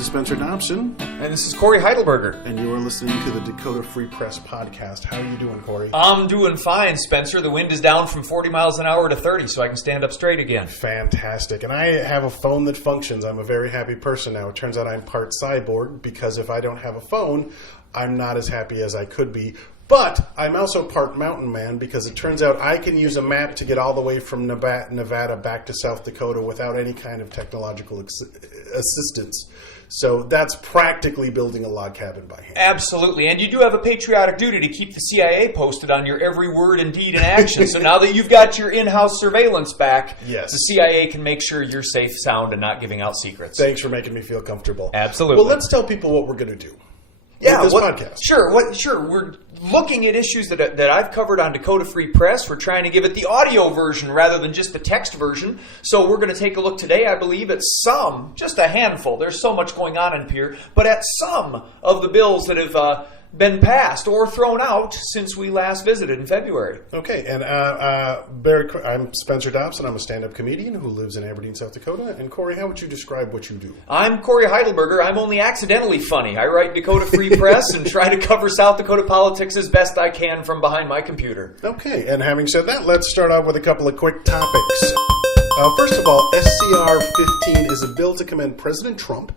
is Spencer Dobson. And this is Corey Heidelberger. And you are listening to the Dakota Free Press podcast. How are you doing, Corey? I'm doing fine, Spencer. The wind is down from 40 miles an hour to 30, so I can stand up straight again. Fantastic. And I have a phone that functions. I'm a very happy person now. It turns out I'm part cyborg, because if I don't have a phone, I'm not as happy as I could be. But I'm also part mountain man, because it turns out I can use a map to get all the way from Nevada back to South Dakota without any kind of technological assistance. So that's practically building a log cabin by hand. Absolutely. And you do have a patriotic duty to keep the CIA posted on your every word and deed and action. So now that you've got your in-house surveillance back, yes, the CIA can make sure you're safe, sound, and not giving out secrets. Thanks for making me feel comfortable. Absolutely. Well, let's tell people what we're going to do. Yeah, this podcast. Sure. We're looking at issues that I've covered on Dakota Free Press. We're trying to give it the audio version rather than just the text version. So we're going to take a look today, I believe, at just a handful. There's so much going on in here, but at some of the bills that have been passed or thrown out since we last visited in February. Okay, and I'm Spencer Dobson. I'm a stand-up comedian who lives in Aberdeen, South Dakota. And Corey, how would you describe what you do? I'm Corey Heidelberger. I'm only accidentally funny. I write Dakota Free Press and try to cover South Dakota politics as best I can from behind my computer. Okay, and having said that, let's start off with a couple of quick topics. First of all, SCR 15 is a bill to commend President Trump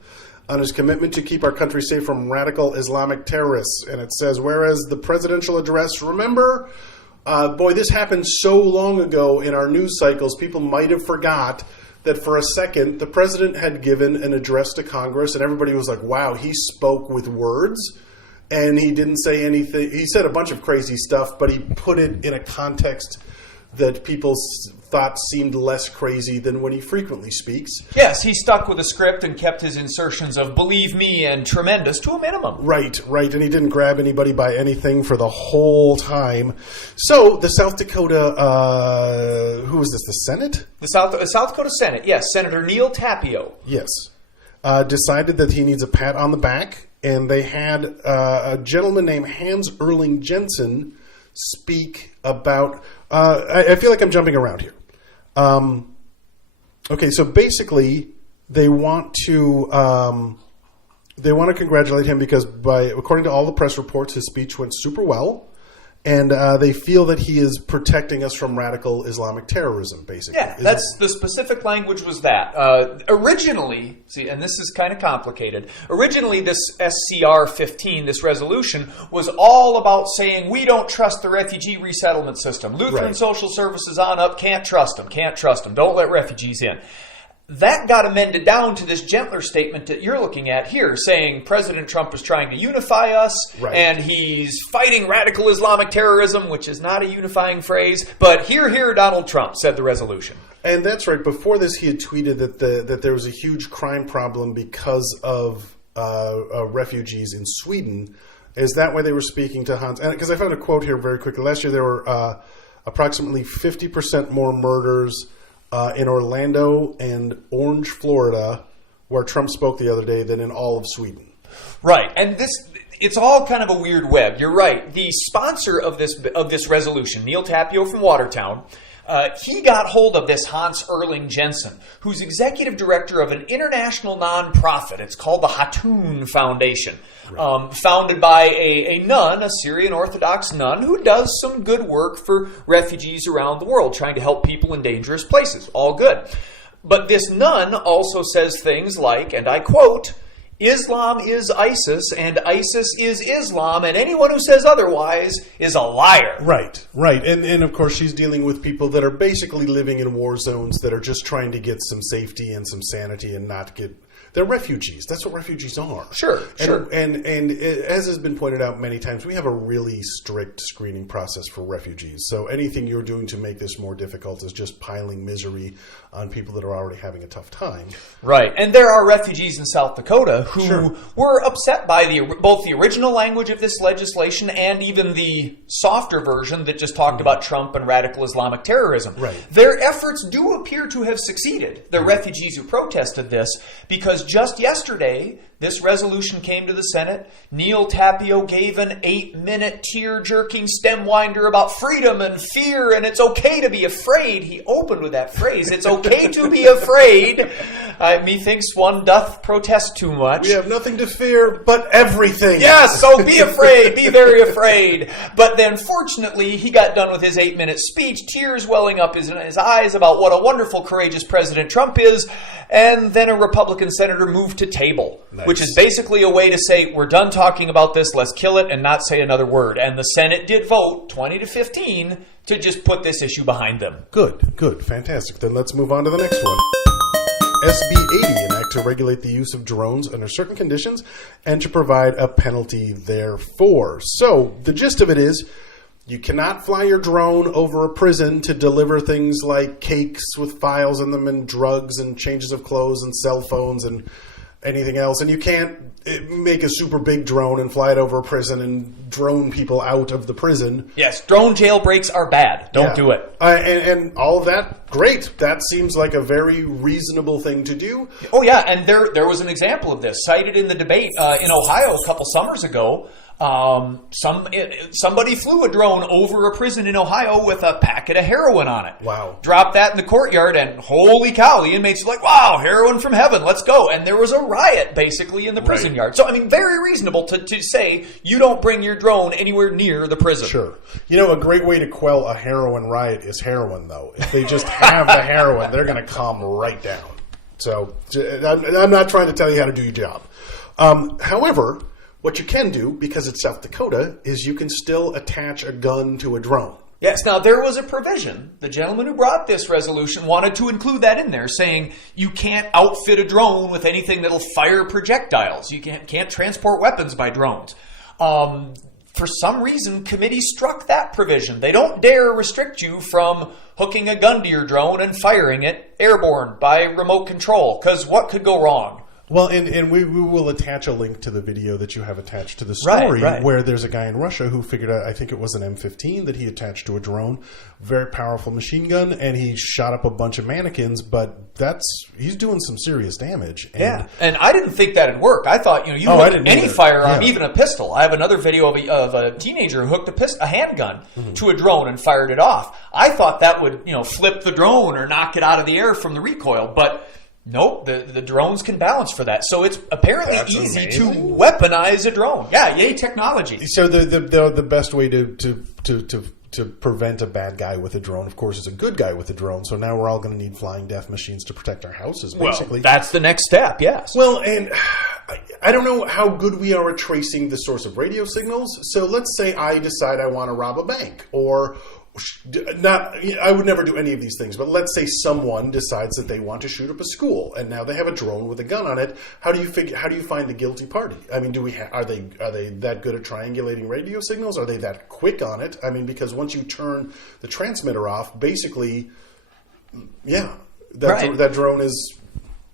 on his commitment to keep our country safe from radical Islamic terrorists. And it says, whereas the presidential address, remember, this happened so long ago in our news cycles, people might have forgot that for a second, the president had given an address to Congress, and everybody was like, wow, he spoke with words, and he didn't say anything. He said a bunch of crazy stuff, but he put it in a context that people thought seemed less crazy than when he frequently speaks. Yes, he stuck with the script and kept his insertions of believe me and tremendous to a minimum. Right. And he didn't grab anybody by anything for the whole time. So the South Dakota, who was this, the Senate? The South Dakota Senate, yes. Senator Neil Tapio. Yes. Decided that he needs a pat on the back, and they had a gentleman named Hans Erling Jensen speak about... I feel like I'm jumping around here. Okay, so basically, they want to congratulate him because, according to all the press reports, his speech went super well, and they feel that he is protecting us from radical Islamic terrorism. Basically, yeah, the specific language was that. Originally, and this is kind of complicated. Originally, this SCR 15, this resolution, was all about saying we don't trust the refugee resettlement system. Lutheran Social Services on up, can't trust them. Don't let refugees in. That got amended down to this gentler statement that you're looking at here, saying President Trump is trying to unify us, and he's fighting radical Islamic terrorism, which is not a unifying phrase, but hear, Donald Trump, said the resolution. And that's right. Before this, he had tweeted that there was a huge crime problem because of refugees in Sweden. Is that why they were speaking to Hans? Because I found a quote here very quickly. Last year, there were approximately 50% more murders in Orlando and Orange, Florida, where Trump spoke the other day, than in all of Sweden. Right, and it's all kind of a weird web. You're right. The sponsor of this resolution, Neil Tapio from Watertown, he got hold of this Hans Erling Jensen, who's executive director of an international nonprofit. It's called the Hatun Foundation, founded by a nun, a Syrian Orthodox nun, who does some good work for refugees around the world, trying to help people in dangerous places. All good. But this nun also says things like, and I quote, Islam is ISIS, and ISIS is Islam, and anyone who says otherwise is a liar. Right. And of course, she's dealing with people that are basically living in war zones that are just trying to get some safety and some sanity and not get... They're refugees. That's what refugees are. Sure. And as has been pointed out many times, we have a really strict screening process for refugees. So anything you're doing to make this more difficult is just piling misery on people that are already having a tough time. Right. And there are refugees in South Dakota who were upset by both the original language of this legislation and even the softer version that just talked about Trump and radical Islamic terrorism. Right. Their efforts do appear to have succeeded, the refugees who protested this, because just yesterday, this resolution came to the Senate. Neil Tapio gave an 8-minute tear-jerking stem winder about freedom and fear, and it's okay to be afraid. He opened with that phrase, it's okay to be afraid. Methinks one doth protest too much. We have nothing to fear but everything. Yes, so be afraid, be very afraid. But then, fortunately, he got done with his 8-minute speech, tears welling up in his eyes about what a wonderful, courageous President Trump is, and then a Republican senator moved to table, which is basically a way to say, we're done talking about this, let's kill it and not say another word. And the Senate did vote 20-15 to just put this issue behind them. Good, fantastic. Then let's move on to the next one. SB 80, an act to regulate the use of drones under certain conditions and to provide a penalty therefor. So, the gist of it is, you cannot fly your drone over a prison to deliver things like cakes with files in them and drugs and changes of clothes and cell phones and anything else. And you can't make a super big drone and fly it over a prison and drone people out of the prison. Yes, drone jailbreaks are bad. Don't do it. And all of that, great. That seems like a very reasonable thing to do. Oh, yeah, and there was an example of this cited in the debate in Ohio a couple summers ago. Somebody flew a drone over a prison in Ohio with a packet of heroin on it. Wow. Dropped that in the courtyard, and holy cow, the inmates were like, wow, heroin from heaven, let's go. And there was a riot, basically, in the prison yard. So, I mean, very reasonable to say you don't bring your drone anywhere near the prison. Sure. You know, a great way to quell a heroin riot is heroin, though. If they just have the heroin, they're going to calm right down. So, I'm not trying to tell you how to do your job. However, what you can do, because it's South Dakota, is you can still attach a gun to a drone. Yes, now there was a provision. The gentleman who brought this resolution wanted to include that in there, saying you can't outfit a drone with anything that'll fire projectiles. You can't transport weapons by drones. For some reason, committee struck that provision. They don't dare restrict you from hooking a gun to your drone and firing it airborne by remote control, because what could go wrong? Well, and we will attach a link to the video that you have attached to the story, where there's a guy in Russia who figured out, I think it was an M15 that he attached to a drone, very powerful machine gun, and he shot up a bunch of mannequins, but he's doing some serious damage. And and I didn't think that'd work. I thought, you hook any firearm, even a pistol. I have another video of a teenager who hooked a handgun to a drone and fired it off. I thought that would, flip the drone or knock it out of the air from the recoil, but nope, the drones can balance for that. So it's apparently easy to weaponize a drone. Yeah, yay technology. So the best way to prevent a bad guy with a drone, of course, is a good guy with a drone. So now we're all going to need flying deaf machines to protect our houses, basically. Well, that's the next step, yes. Well, and I don't know how good we are at tracing the source of radio signals. So let's say I decide I want to rob a bank, or I would never do any of these things, but let's say someone decides that they want to shoot up a school, and now they have a drone with a gun on it. How do you find the guilty party? I mean, are they that good at triangulating radio signals? Are they that quick on it? I mean, because once you turn the transmitter off, basically, that drone is.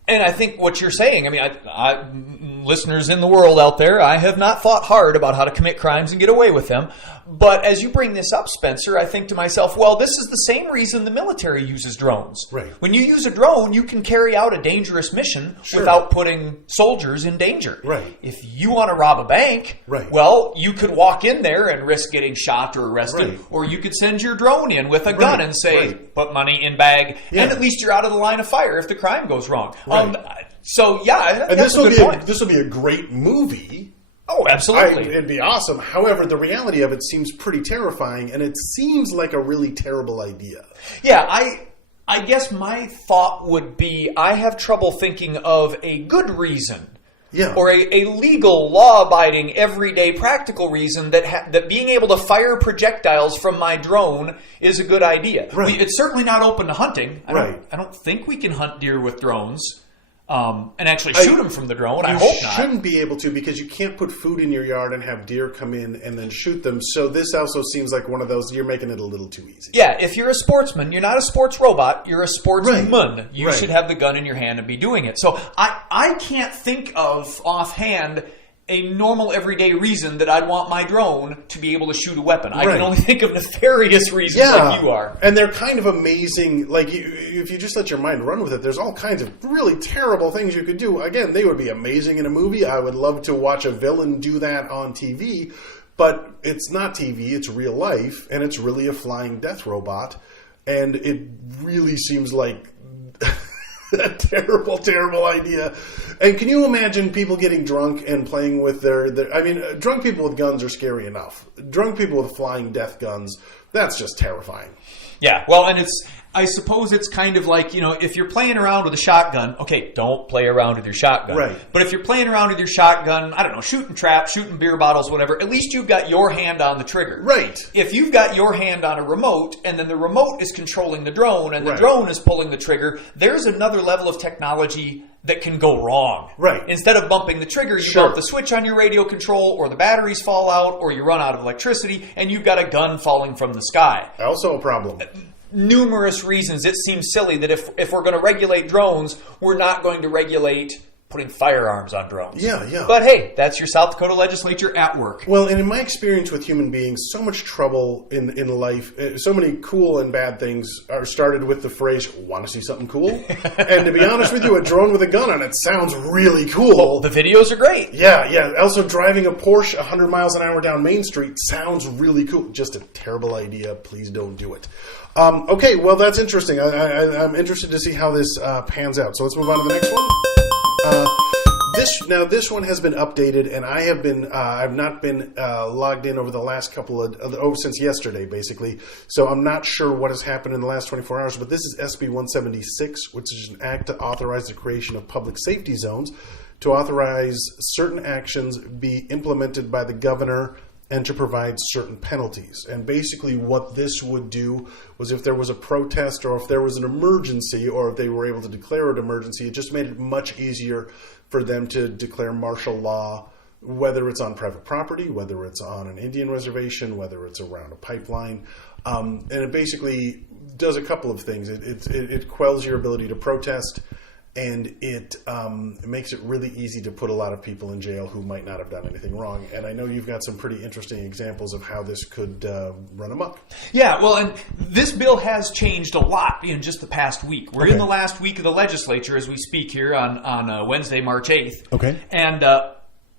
And I think what you're saying, I mean, listeners in the world out there, I have not thought hard about how to commit crimes and get away with them. But as you bring this up, Spencer, I think to myself, well, this is the same reason the military uses drones. Right. When you use a drone, you can carry out a dangerous mission without putting soldiers in danger. Right. If you want to rob a bank, well, you could walk in there and risk getting shot or arrested, or you could send your drone in with a gun and say, put money in bag, and at least you're out of the line of fire if the crime goes wrong. So, yeah, that's a good point. This will be a great movie. Oh, absolutely. It'd be awesome. However, the reality of it seems pretty terrifying, and it seems like a really terrible idea. Yeah, I guess my thought would be I have trouble thinking of a good reason. Yeah. Or a legal, law-abiding, everyday, practical reason that being able to fire projectiles from my drone is a good idea. Right. It's certainly not open to hunting. I don't think we can hunt deer with drones. And actually shoot them from the drone. I hope not. You shouldn't be able to, because you can't put food in your yard and have deer come in and then shoot them. So this also seems like one of those, you're making it a little too easy. Yeah, if you're a sportsman, you're not a sports robot, you're a sportsman. You should have the gun in your hand and be doing it. So I can't think of offhand a normal everyday reason that I'd want my drone to be able to shoot a weapon. I can only think of nefarious reasons like you are. And they're kind of amazing. Like, if you just let your mind run with it, there's all kinds of really terrible things you could do. Again, they would be amazing in a movie. I would love to watch a villain do that on TV. But it's not TV, it's real life, and it's really a flying death robot. And it really seems like A terrible, terrible idea. And can you imagine people getting drunk and playing with drunk people with guns are scary enough. Drunk people with flying death guns, that's just terrifying. Yeah, well, and I suppose it's kind of like, if you're playing around with a shotgun, okay, don't play around with your shotgun. Right. But if you're playing around with your shotgun, I don't know, shooting traps, shooting beer bottles, whatever, at least you've got your hand on the trigger. Right. If you've got your hand on a remote, and then the remote is controlling the drone, and the Right. drone is pulling the trigger, there's another level of technology that can go wrong. Right. Instead of bumping the trigger, you Sure. bump the switch on your radio control, or the batteries fall out, or you run out of electricity, and you've got a gun falling from the sky. Also a problem. Numerous reasons it seems silly that if we're going to regulate drones, we're not going to regulate putting firearms on drones. Yeah. But hey, that's your South Dakota legislature at work. Well, and in my experience with human beings, so much trouble in life, so many cool and bad things are started with the phrase, want to see something cool? And to be honest with you, a drone with a gun on it sounds really cool. Well, the videos are great. Yeah. Also, driving a Porsche 100 miles an hour down Main Street sounds really cool. Just a terrible idea. Please don't do it. Okay, well, that's interesting. I'm interested to see how this pans out. So let's move on to the next one. This one has been updated, and I have been I've not been logged in over the last since yesterday, basically. So I'm not sure what has happened in the last 24 hours. But this is SB 176, which is an act to authorize the creation of public safety zones, to authorize certain actions be implemented by the governor, and to provide certain penalties. And basically what this would do was, if there was a protest, or if there was an emergency, or if they were able to declare an emergency, it just made it much easier for them to declare martial law, whether it's on private property, whether it's on an Indian reservation, whether it's around a pipeline. And it basically does a couple of things. It quells your ability to protest, and it makes it really easy to put a lot of people in jail who might not have done anything wrong. And I know you've got some pretty interesting examples of how this could run amok. Yeah, well, and this bill has changed a lot in just the past week. We're in the last week of the legislature as we speak here on Wednesday, March 8th. Okay. And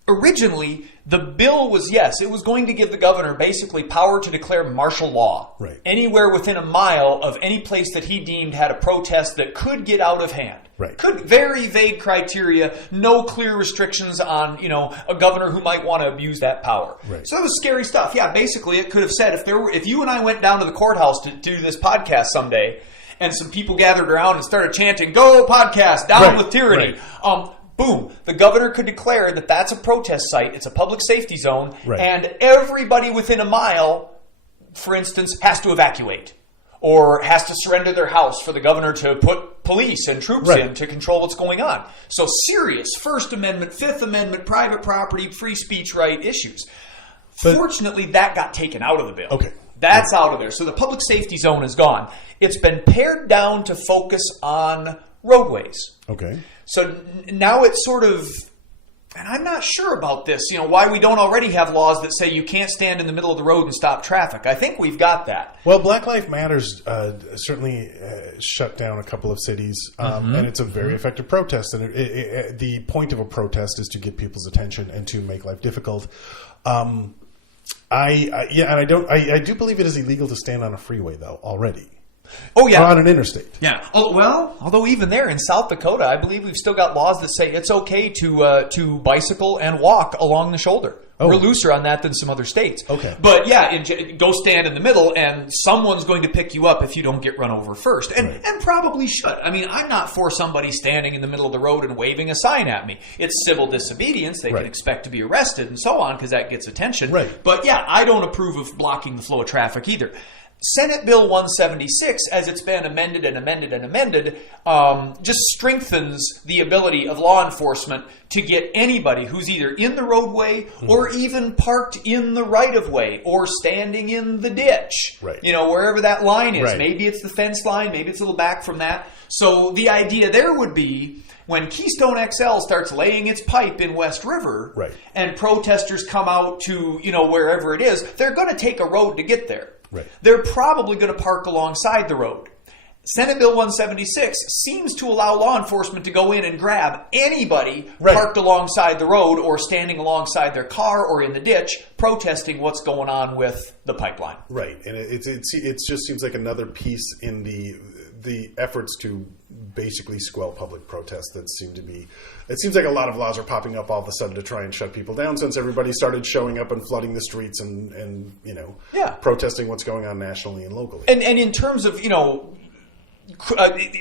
originally, the bill was, it was going to give the governor basically power to declare martial law. Right. Anywhere Within a mile of any place that he deemed had a protest that could get out of hand. Right. Very vague criteria, no clear restrictions on, a governor who might want to abuse that power. Right. So that was scary stuff. Yeah, basically it could have said, if you and I went down to the courthouse to do this podcast someday, and some people gathered around and started chanting, "Go podcast, down with tyranny." Right. Boom, the governor could declare that that's a protest site, it's a public safety zone, Right. and everybody within a mile, for instance, has to evacuate. Or has to surrender their house for the governor to put police and troops in to control what's going on. So serious First Amendment, Fifth Amendment, private property, free speech right issues. Fortunately, that got taken out of the bill. Okay. That's out of there. So the public safety zone is gone. It's been pared down to focus on roadways. Okay. So now it's sort of, and I'm not sure about this, why we don't already have laws that say you can't stand in the middle of the road and stop traffic. I think we've got that. Well, Black Lives Matters certainly shut down a couple of cities, and it's a very effective protest. And the point of a protest is to get people's attention and to make life difficult. I do believe it is illegal to stand on a freeway, though, already. Oh, yeah. Or on an interstate. Yeah. Oh, well, although even there in South Dakota, I believe we've still got laws that say it's okay to bicycle and walk along the shoulder. Oh. We're looser on that than some other states. Okay. But yeah, go stand in the middle, and someone's going to pick you up if you don't get run over first. And probably should. I mean, I'm not for somebody standing in the middle of the road and waving a sign at me. It's civil disobedience. They can expect to be arrested and so on because that gets attention. Right. But yeah, I don't approve of blocking the flow of traffic either. Senate Bill 176, as it's been amended and amended and amended, just strengthens the ability of law enforcement to get anybody who's either in the roadway or even parked in the right-of-way or standing in the ditch, wherever that line is. Maybe it's the fence line, maybe it's a little back from that. So the idea there would be, when Keystone XL starts laying its pipe in West River and protesters come out to, wherever it is, they're going to take a road to get there. They're probably going to park alongside the road. Senate Bill 176 seems to allow law enforcement to go in and grab anybody parked alongside the road or standing alongside their car or in the ditch protesting what's going on with the pipeline. Right. And it just seems like another piece in the efforts to basically squelch public protests that seem to be... It seems like a lot of laws are popping up all of a sudden to try and shut people down since everybody started showing up and flooding the streets and protesting what's going on nationally and locally. And in terms of,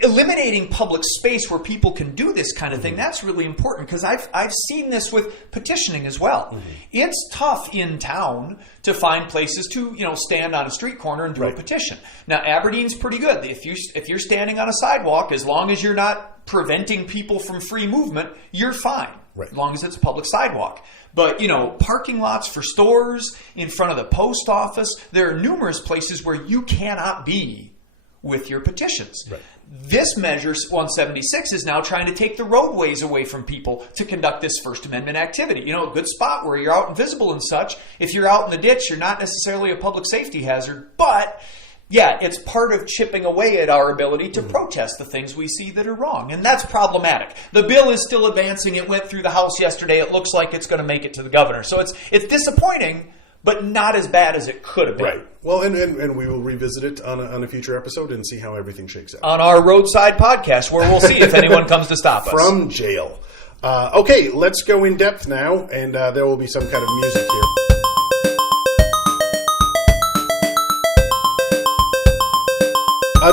eliminating public space where people can do this kind of thing, that's really important because I've seen this with petitioning as well. It's tough in town to find places to stand on a street corner and do a petition. Now Aberdeen's pretty good. If you're standing on a sidewalk, as long as you're not preventing people from free movement, you're fine. As long as it's a public sidewalk. But, parking lots for stores, in front of the post office, there are numerous places where you cannot be with your petitions. This measure, 176, is now trying to take the roadways away from people to conduct this First Amendment activity. A good spot where you're out and visible and such. If you're out in the ditch, you're not necessarily a public safety hazard, but yeah, it's part of chipping away at our ability to protest the things we see that are wrong, and that's problematic. The bill is still advancing. It went through the House yesterday. It looks like it's going to make it to the governor. So it's disappointing, but not as bad as it could have been. Right. Well, and we will revisit it on a future episode and see how everything shakes out. On our roadside podcast, where we'll see if anyone comes to stop us. From jail. Okay, let's go in depth now, and there will be some kind of music here.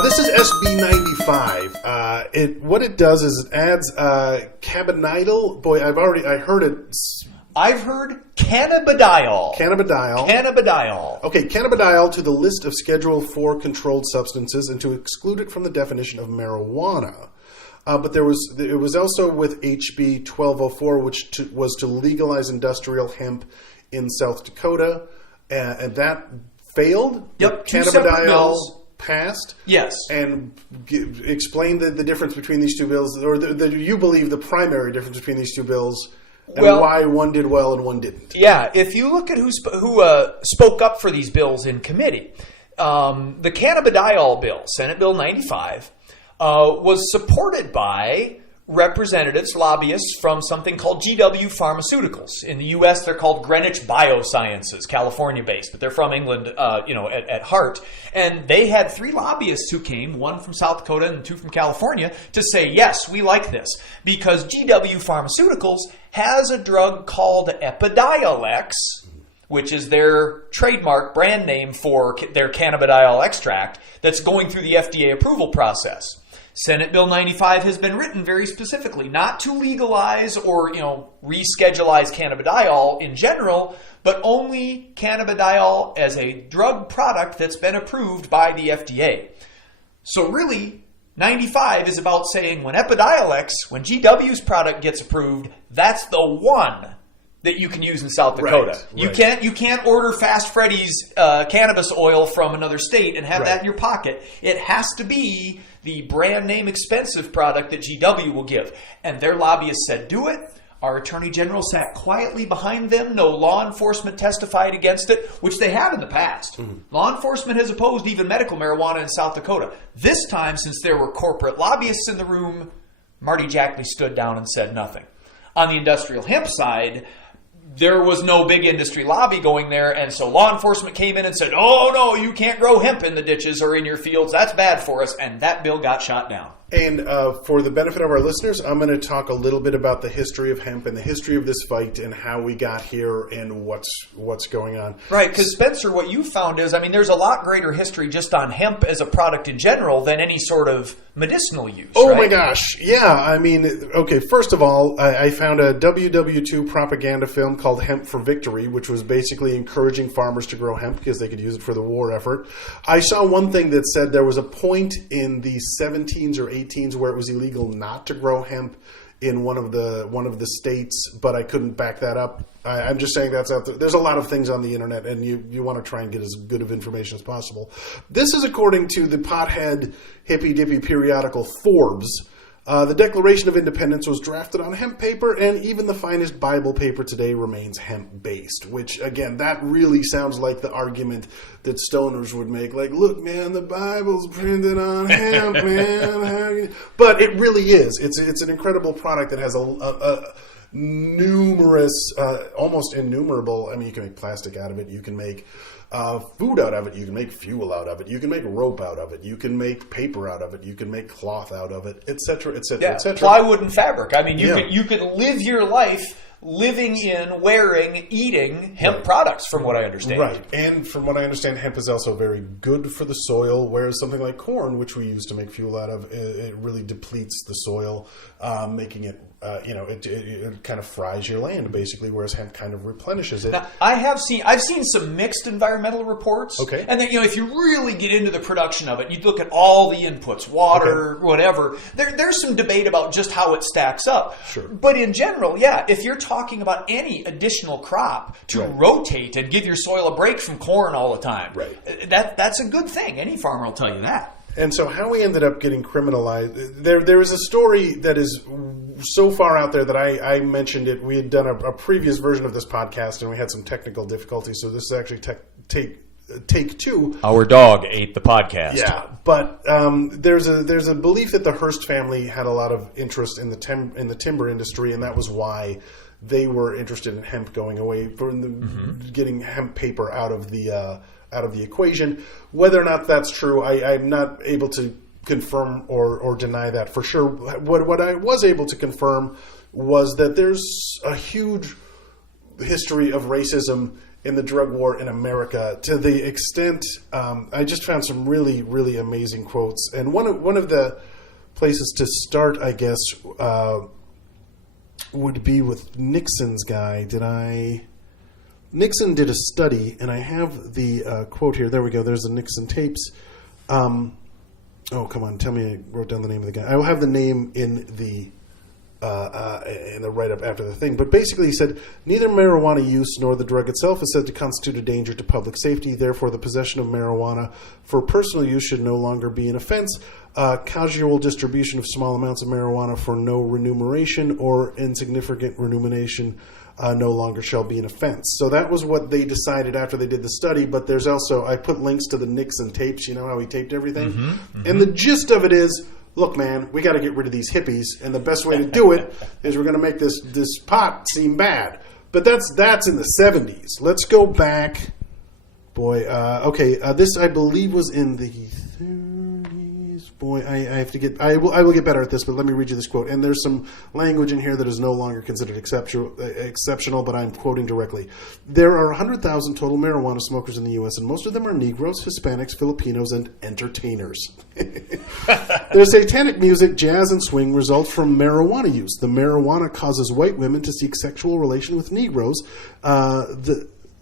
This is SB 95. What it does is it adds cannabidiol. Boy, I heard it. I've heard cannabidiol. Cannabidiol. Okay, cannabidiol to the list of Schedule 4 controlled substances and to exclude it from the definition of marijuana. But it was also with HB 1204, which was to legalize industrial hemp in South Dakota, and that failed. Yep, two separate bills passed. Yes. And explain the difference between these two bills, or you believe the primary difference between these two bills, and why one did well and one didn't. Yeah, if you look at who spoke up for these bills in committee, the cannabidiol bill, Senate Bill 95, was supported by representatives, lobbyists from something called GW Pharmaceuticals. In the U.S., they're called Greenwich Biosciences, California-based, but they're from England, at heart. And they had 3 lobbyists who came, 1 from South Dakota and 2 from California, to say, yes, we like this. Because GW Pharmaceuticals has a drug called Epidiolex, which is their trademark brand name for their cannabidiol extract, that's going through the FDA approval process. Senate Bill 95 has been written very specifically, not to legalize or, rescheduleize cannabidiol in general, but only cannabidiol as a drug product that's been approved by the FDA. So really, 95 is about saying when Epidiolex, when GW's product gets approved, that's the one that you can use in South Dakota. Right. You can't order Fast Freddy's cannabis oil from another state and have that in your pocket. It has to be the brand name expensive product that GW will give. And their lobbyists said, do it. Our Attorney General sat quietly behind them. No law enforcement testified against it, which they have in the past. Law enforcement has opposed even medical marijuana in South Dakota. This time, since there were corporate lobbyists in the room, Marty Jackley stood down and said nothing. On the industrial hemp side, there was no big industry lobby going there, and so law enforcement came in and said, oh, no, you can't grow hemp in the ditches or in your fields. That's bad for us, and that bill got shot down. And for the benefit of our listeners, I'm going to talk a little bit about the history of hemp and the history of this fight and how we got here and what's going on. Right, because Spencer, what you found is, there's a lot greater history just on hemp as a product in general than any sort of medicinal use. Oh, right? My gosh. Yeah, okay, first of all, I found a WW2 propaganda film called Hemp for Victory, which was basically encouraging farmers to grow hemp because they could use it for the war effort. I saw one thing that said there was a point in the 17s or 18s where it was illegal not to grow hemp in one of the states, but I couldn't back that up. I'm just saying that's out there. There's a lot of things on the internet, and you want to try and get as good of information as possible. This is according to the pothead hippy-dippy periodical Forbes. The Declaration of Independence was drafted on hemp paper, and even the finest Bible paper today remains hemp-based, which, again, that really sounds like the argument that stoners would make. Like, look, man, the Bible's printed on hemp, man. But it really is. It's an incredible product that has numerous, almost innumerable. I mean, you can make plastic out of it. You can make food out of it. You can make fuel out of it. You can make rope out of it. You can make paper out of it. You can make cloth out of it, etc., etc., etc. Plywood and fabric. I mean, you could live your life living in, wearing, eating hemp products, from what I understand. Right. And from what I understand, hemp is also very good for the soil, whereas something like corn, which we use to make fuel out of, it really depletes the soil, making it, it kind of fries your land, basically, whereas hemp kind of replenishes it. Now, I've seen some mixed environmental reports. Okay. And then, if you really get into the production of it, you look at all the inputs, water, whatever, there's some debate about just how it stacks up. Sure. But in general, if you're talking about any additional crop to rotate and give your soil a break from corn all the time, that's a good thing. Any farmer will tell you that. And so how we ended up getting criminalized, there is a story that is so far out there that I mentioned it. We had done a previous version of this podcast, and we had some technical difficulties, so this is actually take two. Our dog ate the podcast. Yeah, but there's a belief that the Hearst family had a lot of interest in the timber industry, and that was why they were interested in hemp going away, getting hemp paper out of the equation. Whether or not that's true, I'm not able to confirm or deny that for sure. What I was able to confirm was that there's a huge history of racism in the drug war in America, to the extent I just found some really, really amazing quotes. And one of the places to start, I guess, would be with Nixon's guy. Nixon did a study, and I have the quote here. There we go. There's the Nixon tapes. Oh, come on. Tell me I wrote down the name of the guy. I will have the name in the write-up after the thing. But basically he said, neither marijuana use nor the drug itself is said to constitute a danger to public safety. Therefore, the possession of marijuana for personal use should no longer be an offense. Casual distribution of small amounts of marijuana for no remuneration or insignificant remuneration no longer shall be an offense. So that was what they decided after they did the study. But there's also, I put links to the Nixon tapes. You know how he taped everything? And the gist of it is, look, man, we got to get rid of these hippies, and the best way to do it is we're going to make this pot seem bad. But that's in the 70s. Let's go back. Boy, this I believe was in the 30s. Boy, I have to get. I will get better at this, but let me read you this quote. And there's some language in here that is no longer considered exceptional, but I'm quoting directly. There are 100,000 total marijuana smokers in the U.S., and most of them are Negroes, Hispanics, Filipinos, and entertainers. Their satanic music, jazz, and swing result from marijuana use. The marijuana causes white women to seek sexual relation with Negroes.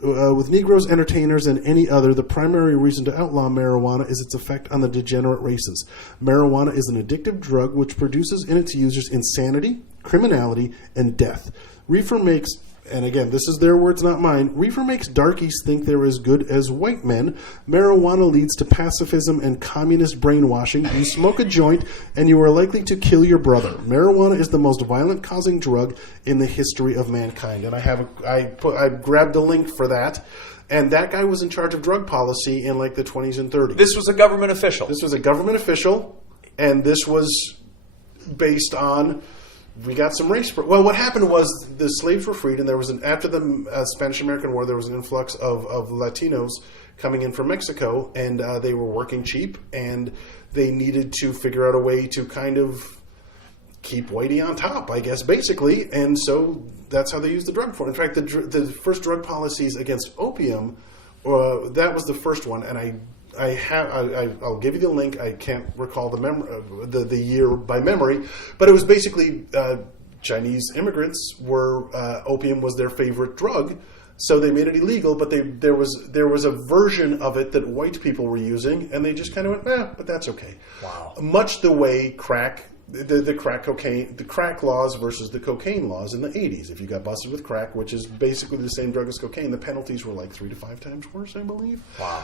With Negroes, entertainers, and any other, the primary reason to outlaw marijuana is its effect on the degenerate races. Marijuana is an addictive drug which produces in its users insanity, criminality, and death. Reefer makes, and again, this is their words, not mine, reefer makes darkies think they're as good as white men. Marijuana leads to pacifism and communist brainwashing. You smoke a joint, and you are likely to kill your brother. Marijuana is the most violent causing drug in the history of mankind. And I grabbed a link for that. And that guy was in charge of drug policy in like the 20s and 30s. This was a government official. This was a government official, and this was based on... We got some race... Well, what happened was the slaves were freed, and there was after the Spanish-American War, there was an influx of Latinos coming in from Mexico, and they were working cheap, and they needed to figure out a way to kind of keep whitey on top, I guess, basically. And so that's how they used the drug for. In fact, the first drug policies against opium, that was the first one, and I'll give you the link. I can't recall the year by memory, but it was basically Chinese immigrants opium was their favorite drug, so they made it illegal. But there was a version of it that white people were using, and they just kind of went, but that's okay. Wow. Much the way crack. The crack laws versus the cocaine laws in the 80s. If you got busted with crack, which is basically the same drug as cocaine, the penalties were like 3 to 5 times worse, I believe. Wow.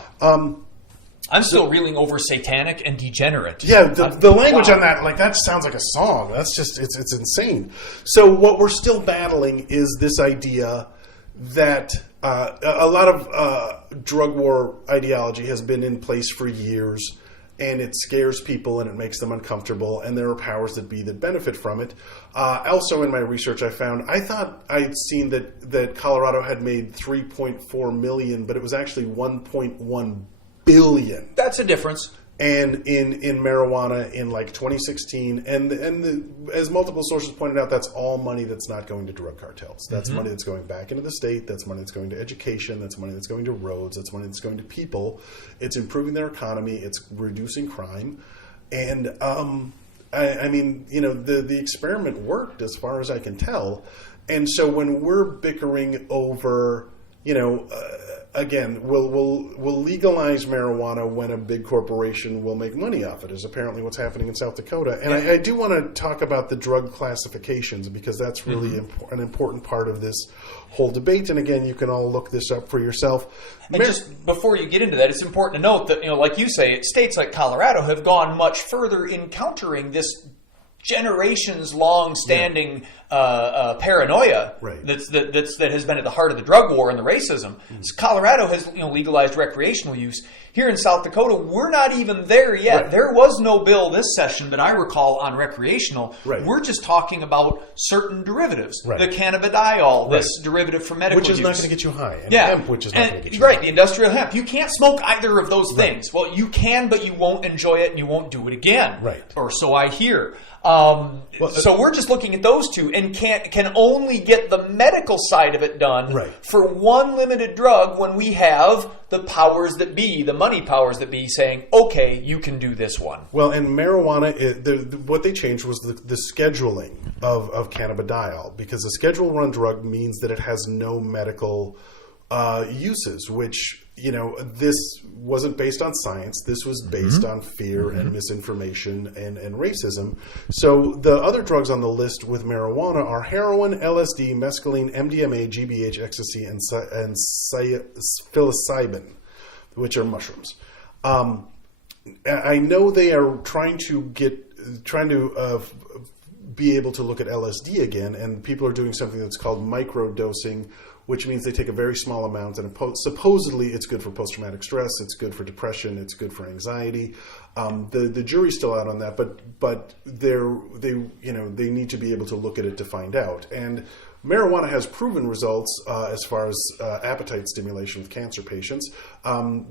I'm still reeling over Satanic and Degenerate. Yeah, the language on that, like, that sounds like a song. That's just, it's insane. So what we're still battling is this idea that a lot of drug war ideology has been in place for years, and it scares people and it makes them uncomfortable, and there are powers that be that benefit from it. Also in my research I thought I'd seen that Colorado had made 3.4 million, but it was actually 1.1 billion. That's a difference. And in marijuana in like 2016, as multiple sources pointed out, that's all money that's not going to drug cartels. That's money that's going back into the state. That's money that's going to education. That's money that's going to roads. That's money that's going to people. It's improving their economy. It's reducing crime. And I mean, you know, the experiment worked as far as I can tell. And so when we're bickering over, you know, again, we'll legalize marijuana when a big corporation will make money off it, is apparently what's happening in South Dakota. And I do want to talk about the drug classifications, because that's really an important part of this whole debate. And again, you can all look this up for yourself. And just before you get into that, it's important to note that, you know, like you say, states like Colorado have gone much further in countering this generations-long standing paranoia that has been at the heart of the drug war and the racism. Colorado has, you know, legalized recreational use. Here in South Dakota, we're not even there yet. Right. There was no bill this session that I recall on recreational. Right. We're just talking about certain derivatives. Right. The cannabidiol, this derivative for medical use. Which is not going to get you high. And yeah. hemp, which is not going to get you right, high. the industrial hemp. You can't smoke either of those things. Well, you can, but you won't enjoy it and you won't do it again. Right. Or so I hear. So we're just looking at those two and can only get the medical side of it done for one limited drug when we have the powers that be, the money powers that be, saying, okay, you can do this one. Well, and marijuana, what they changed was the scheduling of cannabidiol, because a Schedule 1 drug means that it has no medical uses, which, you know, this wasn't based on science. This was based on fear and misinformation and racism. So the other drugs on the list with marijuana are heroin, LSD, mescaline, MDMA, GBH, ecstasy, and psilocybin, which are mushrooms. I know they are trying to be able to look at LSD again, and people are doing something that's called microdosing, which means they take a very small amount, and supposedly it's good for post-traumatic stress, it's good for depression, it's good for anxiety. The jury's still out on that, but they need to be able to look at it to find out. And marijuana has proven results as far as appetite stimulation with cancer patients.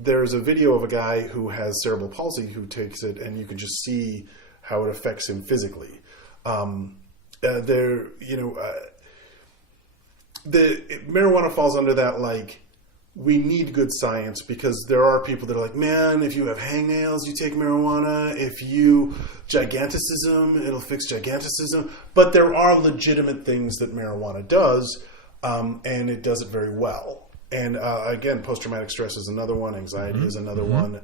There's a video of a guy who has cerebral palsy who takes it, and you can just see how it affects him physically. The marijuana falls under that, like, we need good science, because there are people that are like, man, if you have hangnails, you take marijuana. If you giganticism, it'll fix giganticism. But there are legitimate things that marijuana does, and it does it very well. And again, post-traumatic stress is another one. Anxiety is another one.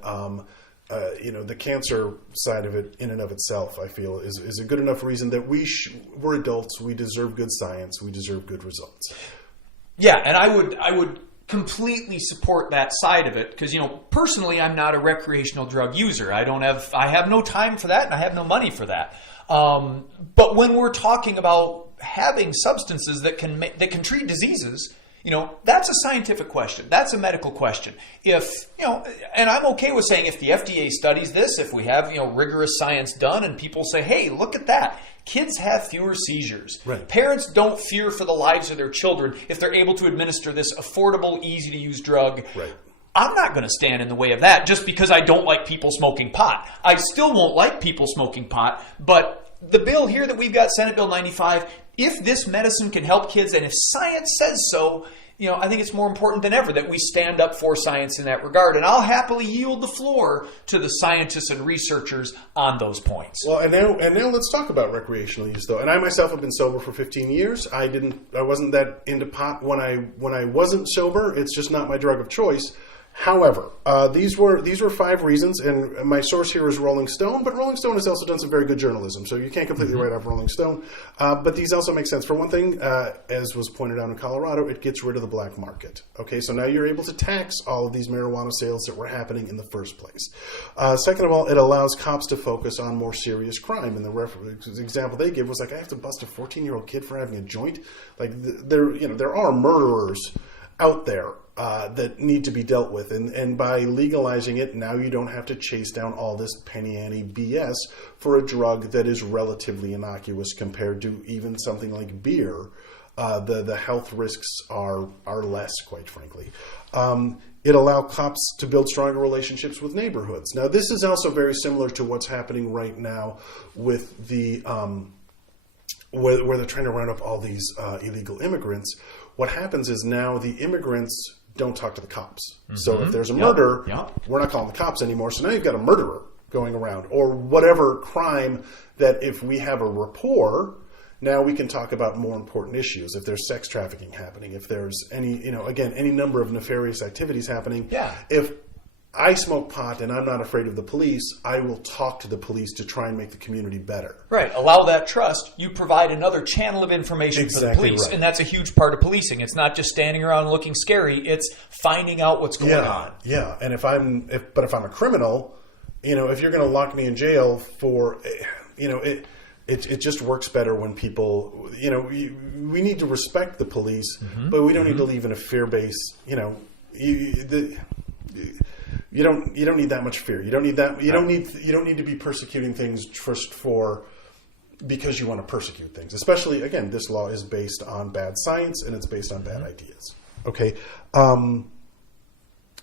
The cancer side of it in and of itself, I feel, is a good enough reason that we're adults. We deserve good science. We deserve good results. Yeah, and I would completely support that side of it, because, you know, personally, I'm not a recreational drug user. I have no time for that, and I have no money for that. But when we're talking about having substances that can treat diseases, you know, that's a scientific question. That's a medical question. If, you know, and I'm okay with saying if the FDA studies this, if we have, you know, rigorous science done and people say, hey, look at that. Kids have fewer seizures. Right. Parents don't fear for the lives of their children if they're able to administer this affordable, easy-to-use drug. Right. I'm not going to stand in the way of that just because I don't like people smoking pot. I still won't like people smoking pot, but the bill here that we've got, Senate Bill 95, if this medicine can help kids and if science says so, you know, I think it's more important than ever that we stand up for science in that regard. And I'll happily yield the floor to the scientists and researchers on those points. Well, and now let's talk about recreational use, though. And I myself have been sober for 15 years. I wasn't that into pot when I wasn't sober. It's just not my drug of choice. However, these were 5 reasons, and my source here is Rolling Stone, but Rolling Stone has also done some very good journalism, so you can't completely write off Rolling Stone. But these also make sense. For one thing, as was pointed out in Colorado, it gets rid of the black market. Okay, so now you're able to tax all of these marijuana sales that were happening in the first place. Second of all, it allows cops to focus on more serious crime. And the example they give was like, I have to bust a 14-year-old kid for having a joint. Like, there are murderers out there. that need to be dealt with. And by legalizing it, now you don't have to chase down all this penny ante BS for a drug that is relatively innocuous compared to even something like beer. The health risks are less, quite frankly. It allows cops to build stronger relationships with neighborhoods. Now, this is also very similar to what's happening right now with the where they're trying to round up all these illegal immigrants. What happens is now the immigrants don't talk to the cops. Mm-hmm. So if there's a murder, we're not calling the cops anymore. So now you've got a murderer going around, or whatever crime that if we have a rapport, now we can talk about more important issues. If there's sex trafficking happening, if there's any, any number of nefarious activities happening. Yeah. If I smoke pot and I'm not afraid of the police, I will talk to the police to try and make the community better. Right. Allow that trust. You provide another channel of information for the police. Right. And that's a huge part of policing. It's not just standing around looking scary. It's finding out what's going on. Yeah. And if I'm a criminal, if you're going to lock me in jail for, it just works better when people, we need to respect the police, but we don't need to live in a fear base. You don't need that much fear. You don't need that. You don't need to be persecuting things because you want to persecute things. Especially, again, this law is based on bad science and it's based on bad ideas. Okay.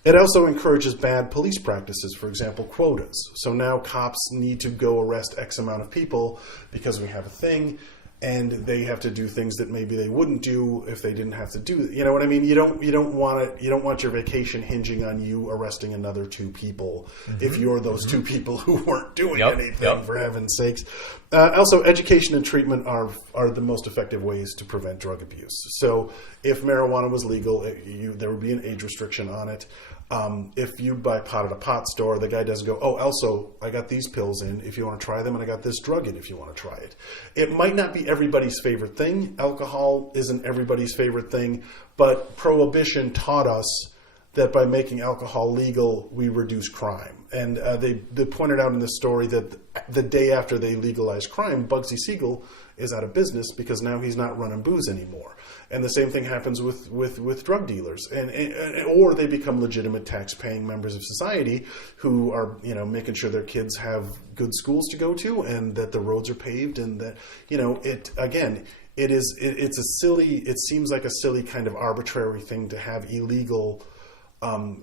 It also encourages bad police practices, for example, quotas. So now cops need to go arrest X amount of people because we have a thing, and they have to do things that maybe they wouldn't do if they didn't have to do. You know what I mean? You don't want your vacation hinging on you arresting another two people if you're those two people who weren't doing anything, for heaven's sakes. Also, education and treatment are the most effective ways to prevent drug abuse. So if marijuana was legal, there would be an age restriction on it. If you buy pot at a pot store, the guy doesn't go, oh, also, I got these pills in if you want to try them, and I got this drug in if you want to try it. It might not be everybody's favorite thing. Alcohol isn't everybody's favorite thing, but Prohibition taught us that by making alcohol legal, we reduce crime. And they pointed out in the story that the day after they legalized crime, Bugsy Siegel is out of business because now he's not running booze anymore. And the same thing happens with drug dealers, or they become legitimate tax-paying members of society who are, making sure their kids have good schools to go to and that the roads are paved, and that, it seems like a silly kind of arbitrary thing to have illegal.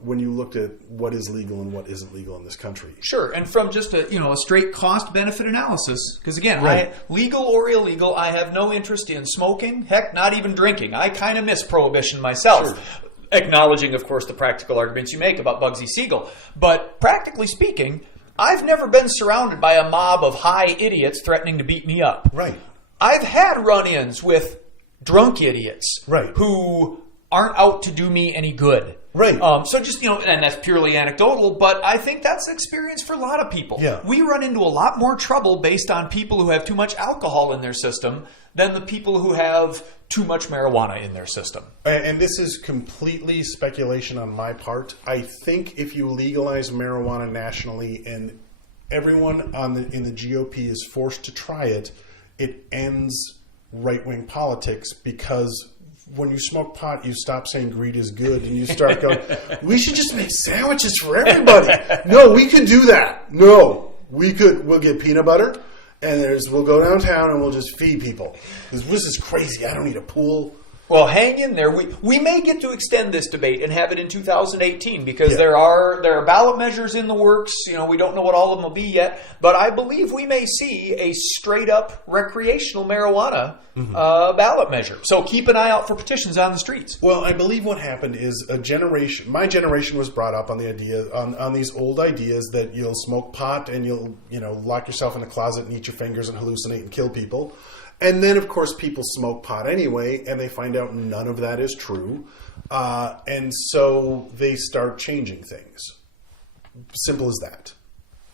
When you looked at what is legal and what isn't legal in this country. Sure, and from just a straight cost-benefit analysis, because again, right. Legal or illegal, I have no interest in smoking, heck, not even drinking. I kind of miss Prohibition myself. Sure. Acknowledging, of course, the practical arguments you make about Bugsy Siegel. But practically speaking, I've never been surrounded by a mob of high idiots threatening to beat me up. Right. I've had run-ins with drunk idiots right. who aren't out to do me any good. Right. So just, and that's purely anecdotal, but I think that's an experience for a lot of people. Yeah. We run into a lot more trouble based on people who have too much alcohol in their system than the people who have too much marijuana in their system. And this is completely speculation on my part. I think if you legalize marijuana nationally and everyone in the GOP is forced to try it, it ends right-wing politics, because when you smoke pot, you stop saying greed is good and you start going, we should just make sandwiches for everybody. No, we could do that. No, we'll get peanut butter and we'll go downtown and we'll just feed people. Because this is crazy. I don't need a pool. Well, hang in there. We may get to extend this debate and have it in 2018 because there are ballot measures in the works. We don't know what all of them will be yet, but I believe we may see a straight up recreational marijuana ballot measure. So keep an eye out for petitions on the streets. Well, I believe what happened is my generation was brought up on the idea on these old ideas that you'll smoke pot and you'll lock yourself in a closet and eat your fingers and hallucinate and kill people. And then, of course, people smoke pot anyway, and they find out none of that is true. And so they start changing things. Simple as that.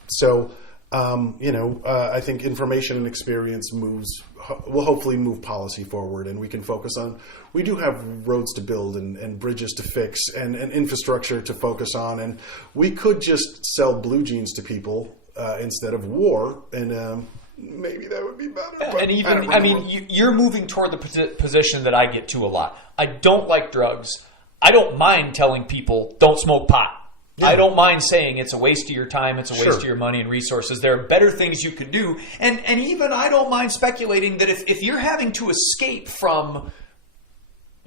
So, I think information and experience will hopefully move policy forward, and we can focus on, we do have roads to build and bridges to fix and infrastructure to focus on, and we could just sell blue jeans to people instead of war, and maybe that would be better. And even, you're moving toward the position that I get to a lot. I don't like drugs. I don't mind telling people don't smoke pot. Yeah. I don't mind saying it's a waste of your time, it's a waste Sure. of your money and resources. There are better things you could do. And even I don't mind speculating that if you're having to escape from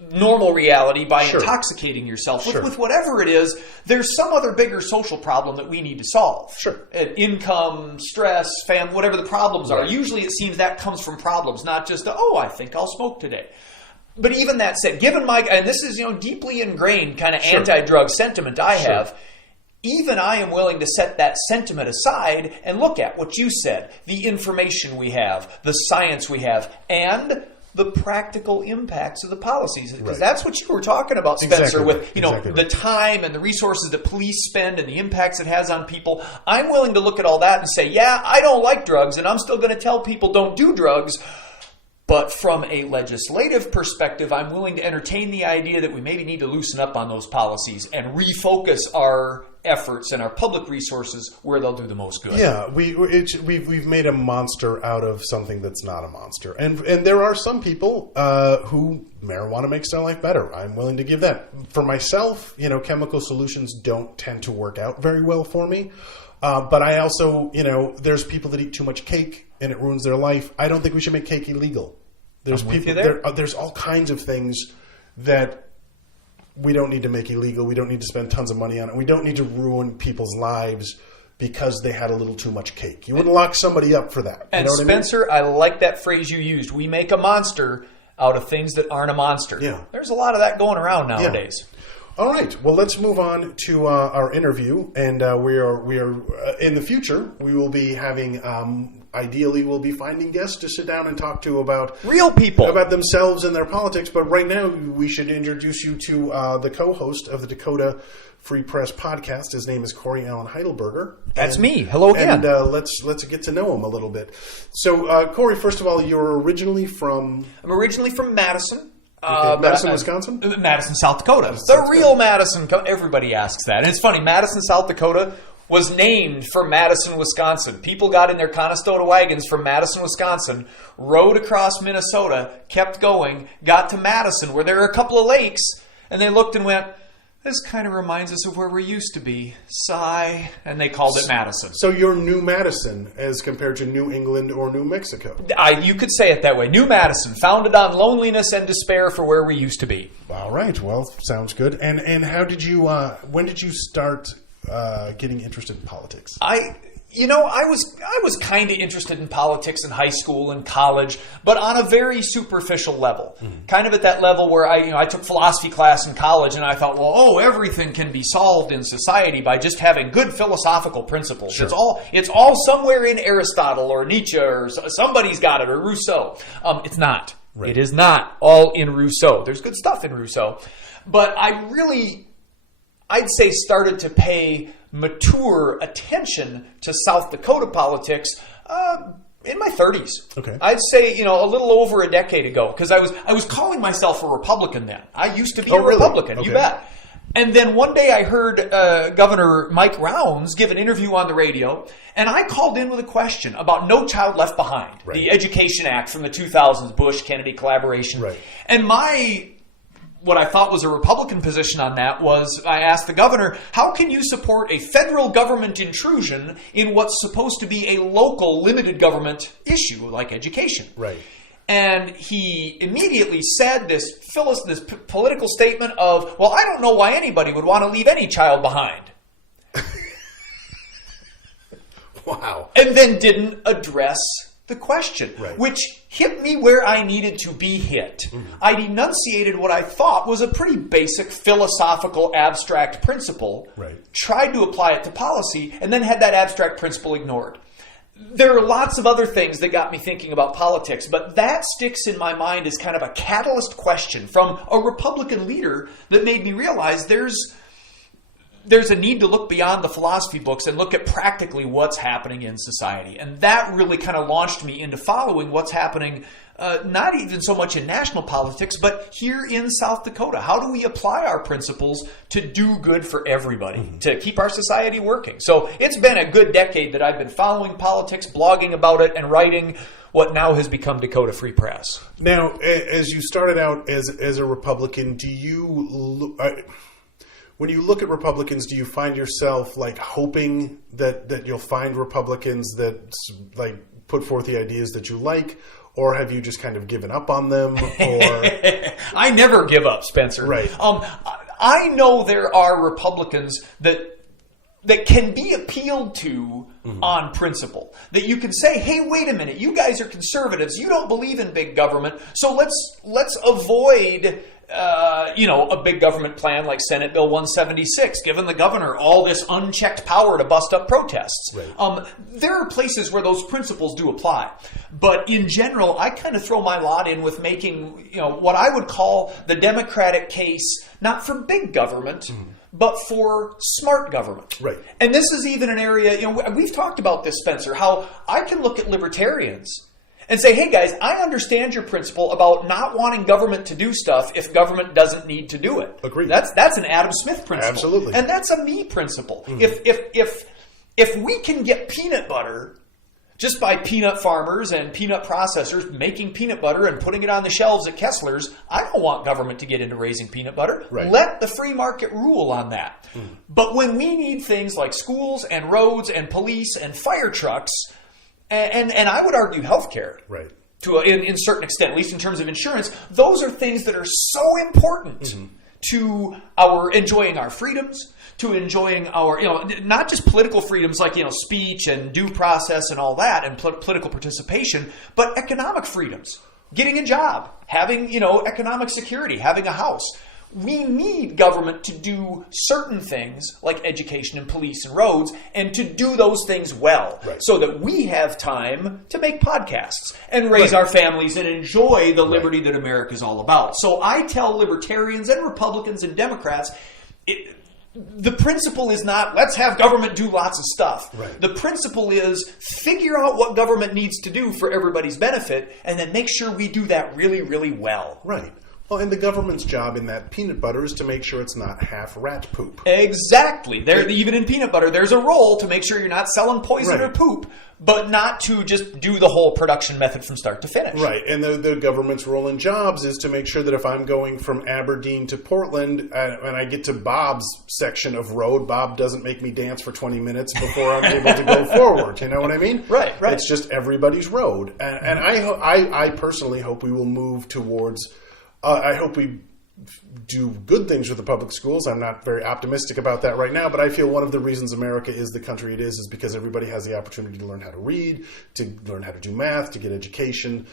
normal reality by Sure. intoxicating yourself Sure. with whatever it is, there's some other bigger social problem that we need to solve. Sure. Income, stress, family, whatever the problems are. Right. Usually it seems that comes from problems, not just, I think I'll smoke today. But even that said, given my, and this is, deeply ingrained kind of Sure. anti-drug sentiment I Sure. have, even I am willing to set that sentiment aside and look at what you said, the information we have, the science we have, and the practical impacts of the policies. Because Right. that's what you were talking about, Spencer, Exactly. with Exactly the right. time and the resources that police spend and the impacts it has on people. I'm willing to look at all that and say, yeah, I don't like drugs, and I'm still going to tell people don't do drugs. But from a legislative perspective, I'm willing to entertain the idea that we maybe need to loosen up on those policies and refocus our efforts and our public resources where they'll do the most good. Yeah, we've made a monster out of something that's not a monster, and there are some people who marijuana makes their life better. I'm willing to give that. For myself, chemical solutions don't tend to work out very well for me. But I also, there's people that eat too much cake and it ruins their life. I don't think we should make cake illegal. There's I'm with people you there. there's all kinds of things that we don't need to make illegal. We don't need to spend tons of money on it. We don't need to ruin people's lives because they had a little too much cake. You wouldn't lock somebody up for that. And you know what Spencer, I like that phrase you used. We make a monster out of things that aren't a monster. Yeah. There's a lot of that going around nowadays. All right. Well, let's move on to our interview, and we are in the future. We will be having. Ideally, we'll be finding guests to sit down and talk to about Real people. about themselves and their politics. But right now, we should introduce you to the co-host of the Dakota Free Press podcast. His name is Corey Allen Heidelberger. That's me. Hello again. And let's get to know him a little bit. So, Corey, first of all, you're originally from. I'm originally from Madison. Madison, Wisconsin? Madison, South Dakota. South The Dakota. real Madison. Everybody asks that. And it's funny, Madison, South Dakota was named for Madison, Wisconsin. People got in their Conestoga wagons from Madison, Wisconsin, rode across Minnesota, kept going, got to Madison, where there are a couple of lakes, and they looked and went, this kind of reminds us of where we used to be. Sigh. And they called it Madison. So you're New Madison as compared to New England or New Mexico. You could say it that way. New Madison, founded on loneliness and despair for where we used to be. All right. Well, sounds good. And how did you? When did you start getting interested in politics? I was kind of interested in politics in high school and college, but on a very superficial level. Kind of at that level where I took philosophy class in college, and I thought, well, everything can be solved in society by just having good philosophical principles. Sure. It's all somewhere in Aristotle or Nietzsche or somebody's got it, or Rousseau. It's not. Right. It is not all in Rousseau. There's good stuff in Rousseau, but I'd say started to pay mature attention to South Dakota politics in my 30s. Okay. I'd say, a little over a decade ago, because I was calling myself a Republican then. I used to be a really? Republican, Okay. you bet. And then one day I heard Governor Mike Rounds give an interview on the radio, and I called in with a question about No Child Left Behind, Right. the Education Act from the 2000s, Bush-Kennedy collaboration. Right. And what I thought was a Republican position on that was, I asked the governor, how can you support a federal government intrusion in what's supposed to be a local limited government issue like education? Right. And he immediately said this political statement of, well, I don't know why anybody would want to leave any child behind. Wow. And then didn't address the question, Right. which hit me where I needed to be hit. I'd enunciated what I thought was a pretty basic philosophical abstract principle, Right. tried to apply it to policy, and then had that abstract principle ignored. There are lots of other things that got me thinking about politics, but that sticks in my mind as kind of a catalyst question from a Republican leader that made me realize there's a need to look beyond the philosophy books and look at practically what's happening in society. And that really kind of launched me into following what's happening, not even so much in national politics, but here in South Dakota. How do we apply our principles to do good for everybody, to keep our society working? So it's been a good decade that I've been following politics, blogging about it, and writing. what now has become Dakota Free Press. Now, as you started out as a Republican, do you when you look at Republicans, do you find yourself like hoping that you'll find Republicans that like put forth the ideas that you like, or have you just kind of given up on them? Or I never give up, Spencer. Right. I know there are Republicans that can be appealed to on principle. That you can say, hey, wait a minute, you guys are conservatives, you don't believe in big government, so let's avoid a big government plan like Senate Bill 176, giving the governor all this unchecked power to bust up protests. Right. There are places where those principles do apply. But in general, I kind of throw my lot in with making, what I would call the Democratic case, not for big government, but for smart government. Right. And this is even an area, we've talked about this, Spencer, how I can look at libertarians and say, hey guys, I understand your principle about not wanting government to do stuff if government doesn't need to do it. Agreed. That's an Adam Smith principle. Absolutely. And that's a me principle. If we can get peanut butter just by peanut farmers and peanut processors making peanut butter and putting it on the shelves at Kessler's, I don't want government to get into raising peanut butter. Right. Let the free market rule on that. But when we need things like schools and roads and police and fire trucks, and I would argue healthcare, right, to in certain extent, at least in terms of insurance, those are things that are so important to our enjoying our freedoms, to enjoying our, not just political freedoms like, speech and due process and all that and political participation, but economic freedoms, getting a job, having, economic security, having a house. We need government to do certain things like education and police and roads, and to do those things well, right, so that we have time to make podcasts and raise our families and enjoy the liberty that America is all about. So I tell libertarians and Republicans and Democrats, the principle is not, let's have government do lots of stuff. Right. The principle is figure out what government needs to do for everybody's benefit, and then make sure we do that really, really well. Right. Well, and the government's job in that peanut butter is to make sure it's not half rat poop. Exactly. Even in peanut butter, there's a role to make sure you're not selling poison or poop, but not to just do the whole production method from start to finish. Right. And the government's role in jobs is to make sure that if I'm going from Aberdeen to Portland and I get to Bob's section of road, Bob doesn't make me dance for 20 minutes before I'm able to go forward. You know what I mean? Right. It's just everybody's road. And I personally hope we will move towards... I hope we do good things with the public schools. I'm not very optimistic about that right now, but I feel one of the reasons America is the country it is because everybody has the opportunity to learn how to read, to learn how to do math, to get education.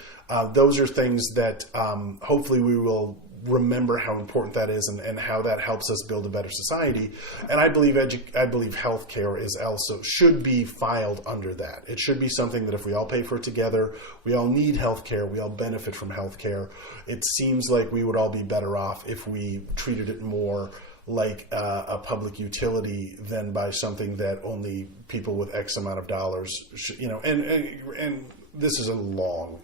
Those are things that hopefully we will remember how important that is and how that helps us build a better society. And I believe healthcare is also should be filed under that. It should be something that if we all pay for it together, we all need healthcare, we all benefit from healthcare. It seems like we would all be better off if we treated it more like a public utility than by something that only people with X amount of dollars should, and this is a long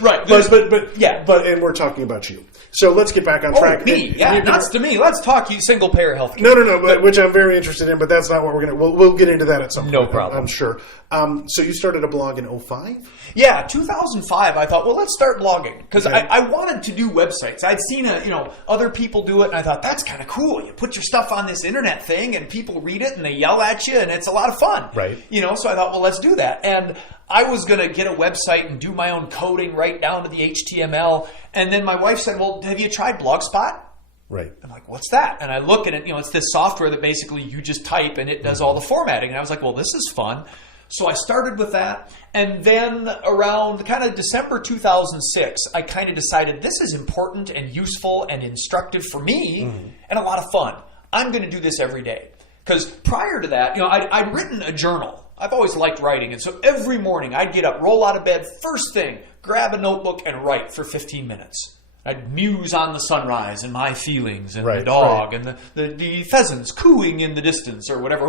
right, but and we're talking about you. So let's get back on track. Me, nuts to me. Let's talk single payer health care. No, which I'm very interested in, but that's not what we're going to... We'll get into that at some point. No problem. I'm sure. So you started a blog in 2005? Yeah, 2005, I thought, well, let's start blogging. Because I wanted to do websites. I'd seen other people do it, and I thought, that's kind of cool. You put your stuff on this internet thing, and people read it, and they yell at you, and it's a lot of fun. Right. So I thought, well, let's do that. And I was going to get a website and do my own coding right down to the HTML. And then my wife said, well, have you tried Blogspot? Right. I'm like, what's that? And I look at it, it's this software that basically you just type and it does all the formatting. And I was like, well, this is fun. So I started with that. And then around kind of December 2006, I kind of decided this is important and useful and instructive for me and a lot of fun. I'm going to do this every day. Because prior to that, I'd written a journal. I've always liked writing. And so every morning I'd get up, roll out of bed, first thing, grab a notebook and write for 15 minutes. I'd muse on the sunrise and my feelings and the dog and the pheasants cooing in the distance or whatever,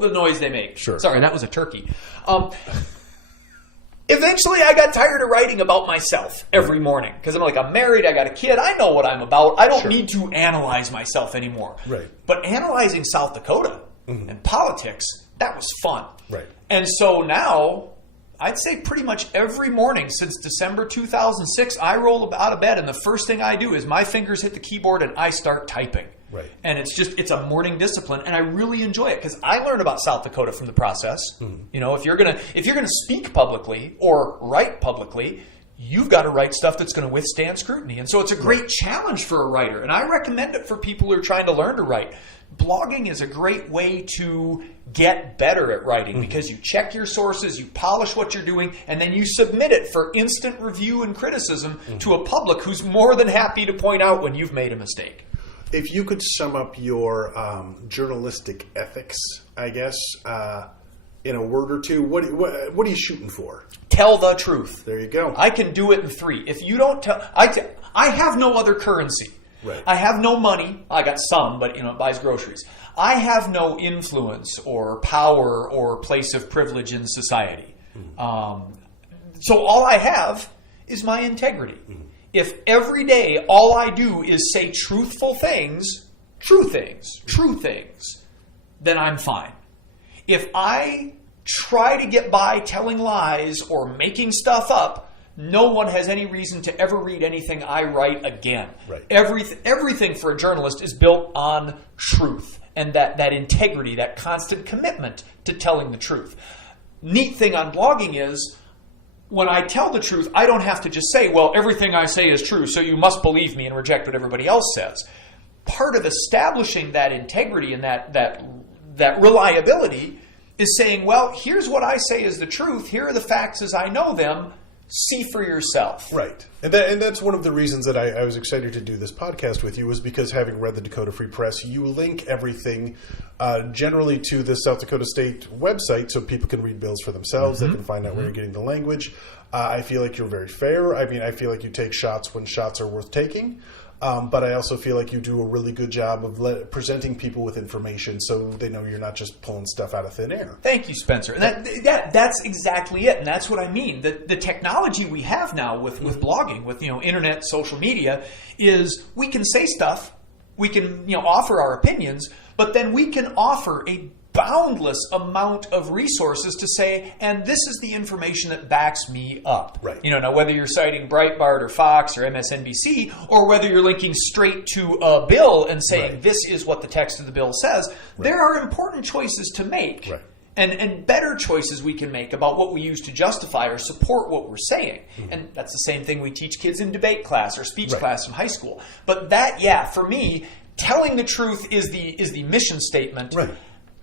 the noise they make. Sure. Sorry, that was a turkey. Eventually, I got tired of writing about myself every morning because I'm married, I got a kid, I know what I'm about. I don't need to analyze myself anymore. Right. But analyzing South Dakota and politics, that was fun. Right. And so now I'd say pretty much every morning since December 2006, I roll out of bed and the first thing I do is my fingers hit the keyboard and I start typing. Right. And it's a morning discipline, and I really enjoy it because I learned about South Dakota from the process. Mm-hmm. You know, if you're gonna speak publicly or write publicly, you've got to write stuff that's going to withstand scrutiny. And so it's a great challenge for a writer, and I recommend it for people who are trying to learn to write. Blogging is a great way to get better at writing because you check your sources, you polish what you're doing, and then you submit it for instant review and criticism to a public who's more than happy to point out when you've made a mistake. If you could sum up your journalistic ethics, I guess, in a word or two, what are you shooting for? Tell the truth. There you go. I can do it in 3. If you don't tell, I have no other currency. Right. I have no money. I got some, but it buys groceries. I have no influence or power or place of privilege in society. Mm-hmm. So all I have is my integrity. Mm-hmm. If every day all I do is say truthful things, true things, then I'm fine. If I try to get by telling lies or making stuff up, no one has any reason to ever read anything I write again. Right. Everything for a journalist is built on truth and that integrity, that constant commitment to telling the truth. Neat thing on blogging is, when I tell the truth, I don't have to just say, well, everything I say is true, so you must believe me and reject what everybody else says. Part of establishing that integrity and that reliability is saying, well, here's what I say is the truth. Here are the facts as I know them. See for yourself. Right. And that's one of the reasons that I was excited to do this podcast with you, was because having read the Dakota Free Press, you link everything generally to the South Dakota State website so people can read bills for themselves. Mm-hmm. They can find out where you're getting the language. I feel like you're very fair. I mean, I feel like you take shots when shots are worth taking. But I also feel like you do a really good job of presenting people with information so they know you're not just pulling stuff out of thin air. Thank you, Spencer. And that's exactly it. And that's what I mean. The technology we have now with blogging, with internet, social media, is we can say stuff, we can offer our opinions, but then we can offer a boundless amount of resources to say, and this is the information that backs me up. Right. Now whether you're citing Breitbart or Fox or MSNBC, or whether you're linking straight to a bill and saying this is what the text of the bill says, there are important choices to make. Right. And better choices we can make about what we use to justify or support what we're saying. Mm-hmm. And that's the same thing we teach kids in debate class or speech class in high school. But for me, telling the truth is the mission statement. Right.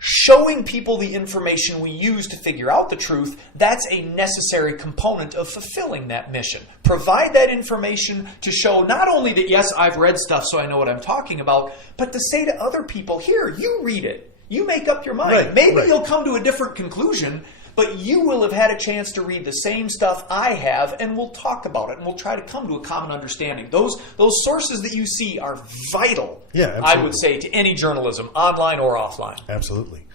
Showing people the information we use to figure out the truth, that's a necessary component of fulfilling that mission. Provide that information to show not only that, yes, I've read stuff so I know what I'm talking about, but to say to other people, here, you read it. You make up your mind. Right, Maybe you'll come to a different conclusion, but you will have had a chance to read the same stuff I have, and we'll talk about it, and we'll try to come to a common understanding. Those sources that you see are vital, I would say, to any journalism, online or offline. Absolutely.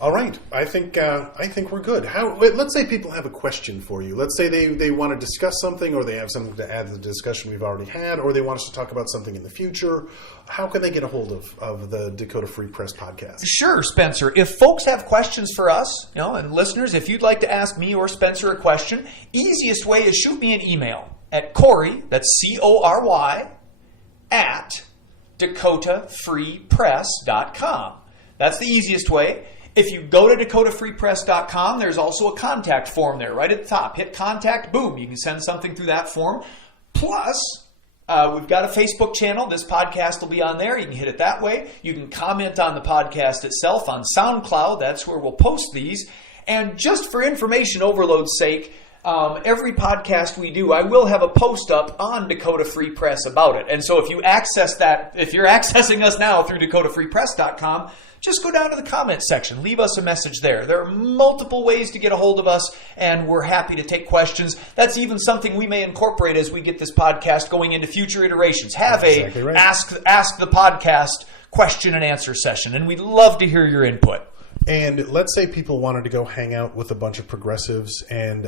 All right. I think we're good. Let's say people have a question for you. Let's say they want to discuss something, or they have something to add to the discussion we've already had, or they want us to talk about something in the future. How can they get a hold of the Dakota Free Press podcast? Sure, Spencer. If folks have questions for us, and listeners, if you'd like to ask me or Spencer a question, easiest way is shoot me an email at Cory, that's CORY, at DakotaFreePress.com. That's the easiest way. If you go to DakotaFreePress.com, there's also a contact form there right at the top. Hit contact, boom, you can send something through that form. Plus, we've got a Facebook channel. This podcast will be on there. You can hit it that way. You can comment on the podcast itself on SoundCloud. That's where we'll post these. And just for information overload's sake, every podcast we do, I will have a post up on Dakota Free Press about it. And so if you access that, if you're accessing us now through DakotaFreePress.com, just go down to the comment section. Leave us a message there. There are multiple ways to get a hold of us, and we're happy to take questions. That's even something we may incorporate as we get this podcast going into future iterations. Have ask the podcast question and answer session, and we'd love to hear your input. And let's say people wanted to go hang out with a bunch of progressives and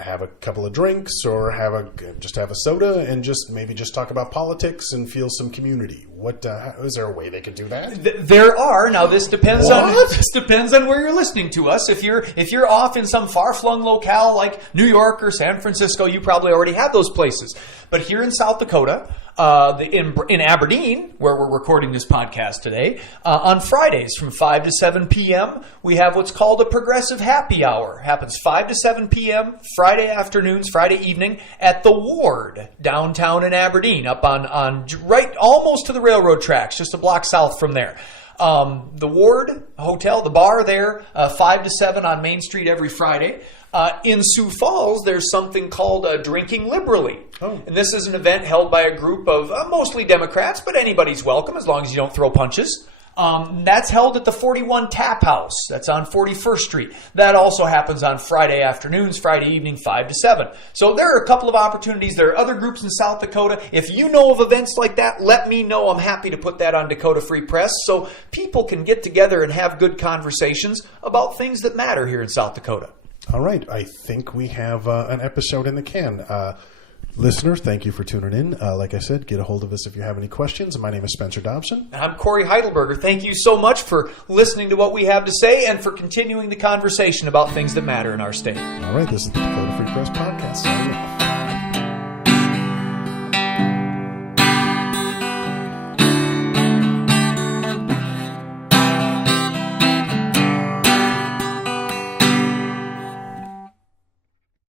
have a couple of drinks or just have a soda and just talk about politics and feel some community. Is there a way they could do that? There are. Now this depends on where you're listening to us. If you're off in some far-flung locale like New York or San Francisco, you probably already have those places. But here in South Dakota, in Aberdeen, where we're recording this podcast today, on Fridays from 5 to 7 p.m., we have what's called a progressive happy hour. It happens 5 to 7 p.m., Friday afternoons, Friday evening, at the Ward, downtown in Aberdeen, up on right almost to the railroad tracks, just a block south from there. The Ward Hotel, the bar there, 5 to 7 on Main Street every Friday. In Sioux Falls, there's something called Drinking Liberally. Oh. And this is an event held by a group of mostly Democrats, but anybody's welcome as long as you don't throw punches. That's held at the 41 Tap House. That's on 41st Street. That also happens on Friday afternoons, Friday evening, 5 to 7. So there are a couple of opportunities. There are other groups in South Dakota. If you know of events like that, let me know. I'm happy to put that on Dakota Free Press so people can get together and have good conversations about things that matter here in South Dakota. All right. I think we have an episode in the can. Listeners, thank you for tuning in. Like I said, get a hold of us if you have any questions. My name is Spencer Dobson. And I'm Corey Heidelberger. Thank you so much for listening to what we have to say and for continuing the conversation about things that matter in our state. All right. This is the Dakota Free Press Podcast. Signing off.